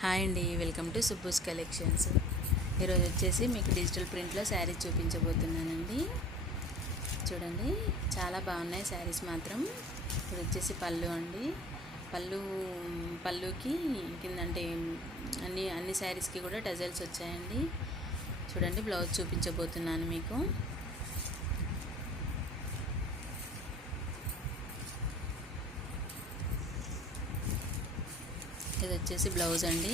Hi అండి, welcome to సుబ్బూస్ collections. ఈరోజు వచ్చేసి మీకు డిజిటల్ ప్రింట్లో శారీస్ చూపించబోతున్నానండి. చూడండి, చాలా బాగున్నాయి శారీస్ మాత్రం. ఇది వచ్చేసి పళ్ళు అండి. పళ్ళుకి కింద అంటే అన్ని శారీస్కి కూడా టజల్స్ వచ్చాయండి. చూడండి, బ్లౌజ్ చూపించబోతున్నాను మీకు. ఇది వచ్చేసి బ్లౌజ్ అండి.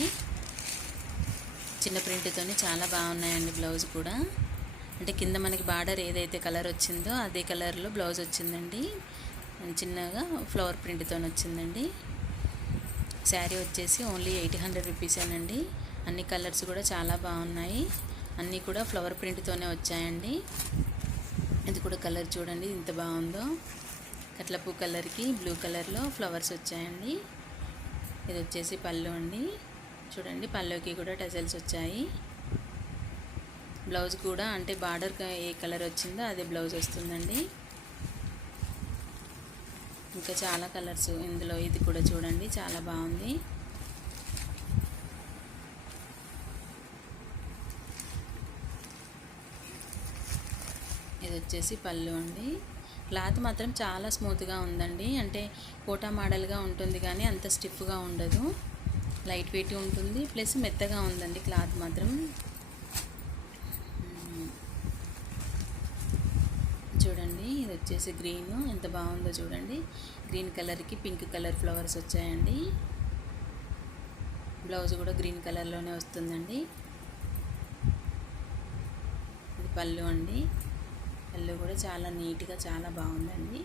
చిన్న ప్రింట్తోని చాలా బాగున్నాయండి. బ్లౌజ్ కూడా అంటే కింద మనకి బార్డర్ ఏదైతే కలర్ వచ్చిందో అదే కలర్లో బ్లౌజ్ వచ్చిందండి. చిన్నగా ఫ్లవర్ ప్రింట్తో వచ్చిందండి. శారీ వచ్చేసి ఓన్లీ 800 రూపీసేనండి. అన్ని కలర్స్ కూడా చాలా బాగున్నాయి. అన్నీ కూడా ఫ్లవర్ ప్రింట్తోనే వచ్చాయండి. ఇది కూడా కలర్ చూడండి ఎంత బాగుందో. కట్లపూ కలర్కి బ్లూ కలర్లో ఫ్లవర్స్ వచ్చాయండి. ఇది వచ్చేసి పళ్ళు అండి. చూడండి, పళ్ళుకి కూడా టజల్స్ వచ్చాయి. బ్లౌజ్ కూడా అంటే బార్డర్ ఏ కలర్ వచ్చిందో అదే బ్లౌజ్ వస్తుందండి. ఇంకా చాలా కలర్స్ ఇందులో. ఇది కూడా చూడండి చాలా బాగుంది. ఇది వచ్చేసి పళ్ళు అండి. క్లాత్ మాత్రం చాలా స్మూత్గా ఉందండి. అంటే కోటా మోడల్గా ఉంటుంది కానీ అంత స్టిఫ్గా ఉండదు. లైట్ వెయిట్ ఉంటుంది, ప్లస్ మెత్తగా ఉందండి క్లాత్ మాత్రం. చూడండి, ఇది వచ్చేసి గ్రీన్ ఎంత బాగుందో చూడండి. గ్రీన్ కలర్కి పింక్ కలర్ ఫ్లవర్స్ వచ్చాయండి. బ్లౌజ్ కూడా గ్రీన్ కలర్లోనే వస్తుందండి. ఇది పళ్ళు అండి. పళ్ళు కూడా చాలా నీట్గా చాలా బాగుందండి.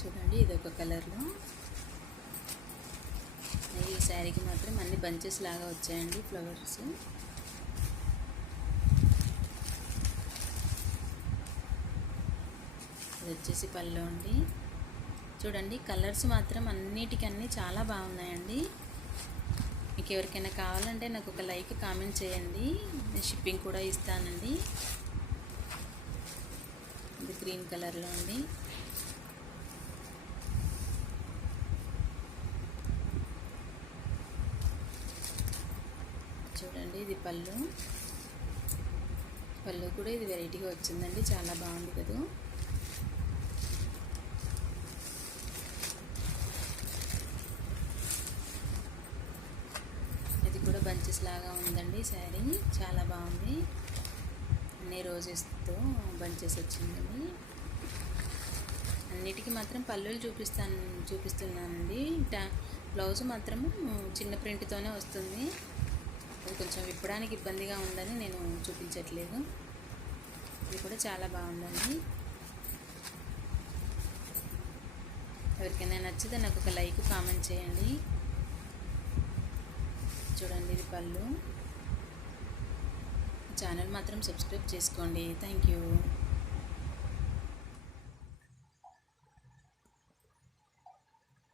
చూడండి, ఇది ఒక కలర్లో. ఈ శారీకి మాత్రం అన్ని బంచెస్ లాగా వచ్చాయండి ఫ్లవర్స్. ఇది వచ్చేసి పళ్ళు అండి. చూడండి, కలర్స్ మాత్రం అన్నిటికన్నీ చాలా బాగున్నాయండి. మీకు ఎవరికైనా కావాలంటే నాకు ఒక లైక్ కామెంట్ చేయండి. నేను షిప్పింగ్ కూడా ఇస్తానండి. ఇది గ్రీన్ కలర్లో అండి. చూడండి, ఇది పళ్ళు. పళ్ళు కూడా ఇది వెరైటీగా వచ్చిందండి, చాలా బాగుంది కదా. ఇది కూడా బంచెస్ లాగా ఉందండి శారీ, చాలా బాగుంది. అన్ని రోజెస్తో బంచెస్ వచ్చిందండి. అన్నిటికీ మాత్రం పళ్ళులు చూపిస్తున్నానండి. బ్లౌజ్ మాత్రం చిన్న ప్రింట్తోనే వస్తుంది. అది కొంచెం విప్పడానికి ఇబ్బందిగా ఉందని నేను చూపించట్లేదు. ఇది కూడా చాలా బాగుందండి. ఎవరికైనా నచ్చితే నాకు ఒక లైక్ కామెంట్ చేయండి. చూడండి, ఇది పళ్ళు. ఛానల్ మాత్రం సబ్స్క్రైబ్ చేసుకోండి. Thank you.